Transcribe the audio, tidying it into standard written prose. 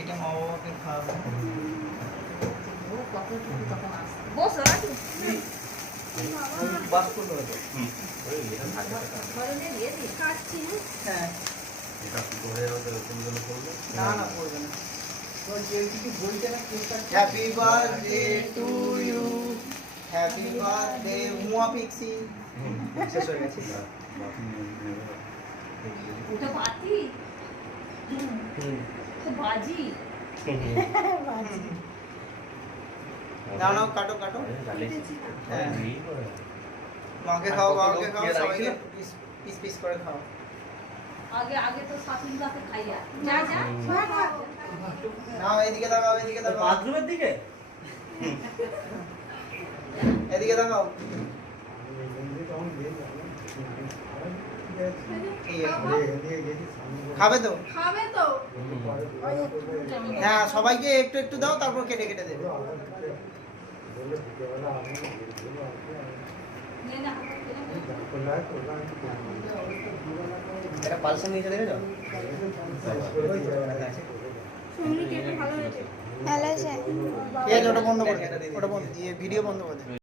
এটা মা বাবাকে খাওয়াবো। ও কত টুকু তখন আসছে বস রাখি বাস করলো তো। ওই এটা থাকে না। ঘরে নিয়ে দিয়ে দিই খাচ্ছি হ্যাঁ এটা হয়ে যাবে তুমি যেন করবে। না না করবে না। তো যে কিছু বলতে না happy birthday to you, happy birthday মুয়া পিক্সি। শেষ হয়ে গেছে। ওটা বাতি তো বাজি নাও নাও কাটো কাটো। হ্যাঁ মাকে খাও বাবাকে খাও সবাইকে পিস পিস পিস করে খাও। আগে আগে তো শাশুড়িদাকে খাইয়া যা যা নাও এদিকে তাকাও এদিকে তাকাও বাথরুমের দিকে এদিকে তাকাও। খাবে তো? খাবে তো হ্যাঁ সবাইকে একটু একটু দাও তারপর কেটে কেটে দেবে। নে না এটা পালসা নিচে দেখে যাও। ভালো হয়েছে ঠিক আছে ওটা বন্ধ করে দে, ওটা বন্ধ দিয়ে ভিডিও বন্ধ করে দে।